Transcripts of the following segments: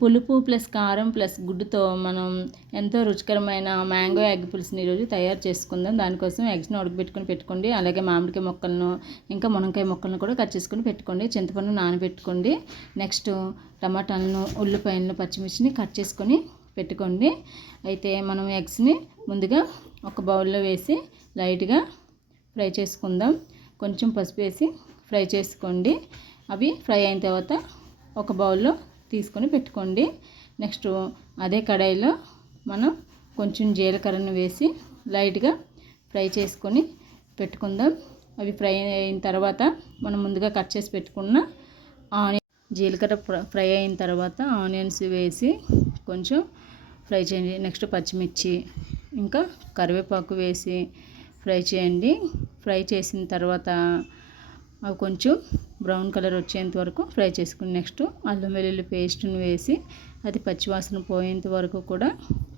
పులుపు ప్లస్ కారం ప్లస్ గుడ్డుతో మనం ఎంతో రుచికరమైన మ్యాంగో ఎగ్ పులుసుని ఈరోజు తయారు చేసుకుందాం. దానికోసం ఎగ్స్ని ఉడకబెట్టుకొని పెట్టుకోండి. అలాగే మామిడికాయ ముక్కలను ఇంకా మునక్కాయ ముక్కలను కూడా కట్ చేసుకొని పెట్టుకోండి. చింతపండు నానబెట్టుకోండి. నెక్స్ట్ టమాటాలను, ఉల్లిపాయలను, పచ్చిమిర్చిని కట్ చేసుకొని పెట్టుకోండి. అయితే మనం ఎగ్స్ని ముందుగా ఒక బౌల్లో వేసి లైట్గా ఫ్రై చేసుకుందాం. కొంచెం పసుపు వేసి ఫ్రై చేసుకోండి. అవి ఫ్రై అయిన తర్వాత ఒక బౌల్లో తీసుకొని పెట్టుకోండి. నెక్స్ట్ అదే కడాయిలో మనం కొంచెం జీలకర్రను వేసి లైట్గా ఫ్రై చేసుకొని పెట్టుకుందాం. అవి ఫ్రై అయిన తర్వాత మనం ముందుగా కట్ చేసి పెట్టుకున్న ఆనియన్, జీలకర్ర ఫ్రై అయిన తర్వాత ఆనియన్స్ వేసి కొంచెం ఫ్రై చేయండి. నెక్స్ట్ పచ్చిమిర్చి ఇంకా కరివేపాకు వేసి ఫ్రై చేయండి. ఫ్రై చేసిన తర్వాత అవి కొంచెం బ్రౌన్ కలర్ వచ్చేంత వరకు ఫ్రై చేసుకుని నెక్స్ట్ అల్లం వెల్లుల్లి పేస్ట్ని వేసి అది పచ్చివాసన పోయేంత వరకు కూడా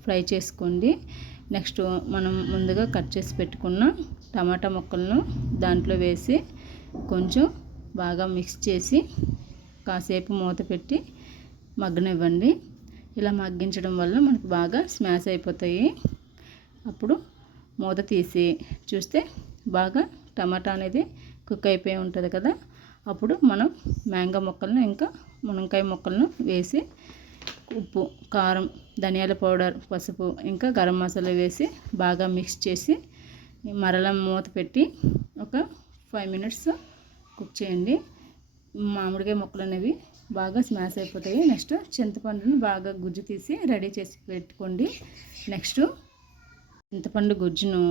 ఫ్రై చేసుకోండి. నెక్స్ట్ మనం ముందుగా కట్ చేసి పెట్టుకున్న టమాటా ముక్కలను దాంట్లో వేసి కొంచెం బాగా మిక్స్ చేసి కాసేపు మూత పెట్టి మగ్గనివ్వండి. ఇలా మగ్గించడం వల్ల మనకు బాగా స్మాష్ అయిపోతాయి. అప్పుడు మూత తీసి చూస్తే బాగా టమాటా అనేది కుక్ అయిపోయి ఉంటుంది కదా. అప్పుడు మనం మ్యాంగో ముక్కలను ఇంకా మునక్కాయ ముక్కలను వేసి ఉప్పు, కారం, ధనియాల పౌడర్, పసుపు ఇంకా గరం మసాలా వేసి బాగా మిక్స్ చేసి మరలా మూత పెట్టి ఒక 5 minutes కుక్ చేయండి. మామిడికాయ ముక్కలు అనేవి బాగా స్మాష్ అయిపోతాయి. నెక్స్ట్ చింతపండుని బాగా గుజ్జు తీసి రెడీ చేసి పెట్టుకోండి. నెక్స్ట్ చింతపండు గుజ్జును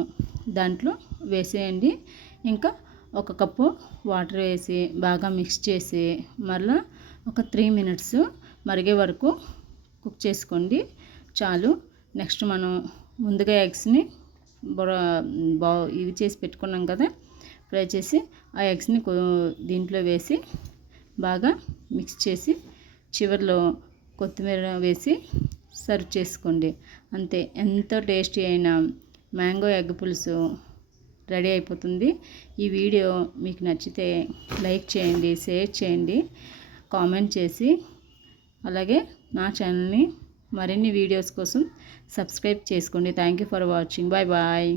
దాంట్లో వేసేయండి. ఇంకా 1 కప్పు వాటర్ వేసి బాగా మిక్స్ చేసి మరలా ఒక 3 minutes మరిగే వరకు కుక్ చేసుకోండి. చాలు. నెక్స్ట్ మనం ముందుగా ఎగ్స్ని ఇవి చేసి పెట్టుకున్నాం కదా, ఫ్రై చేసి ఆ ఎగ్స్ని దీంట్లో వేసి బాగా మిక్స్ చేసి చివరిలో కొత్తిమీర వేసి సర్వ్ చేసుకోండి. అంతే, ఎంతో టేస్టీ అయిన మ్యాంగో ఎగ్ పులుసు రెడీ అయిపోతుంది. ఈ వీడియో మీకు నచ్చితే లైక్ చేయండి, షేర్ చేయండి, కామెంట్ చేసి అలాగే నా ఛానల్ని మరిన్ని వీడియోస్ కోసం సబ్స్క్రైబ్ చేసుకోండి. Thank you for watching. Bye bye.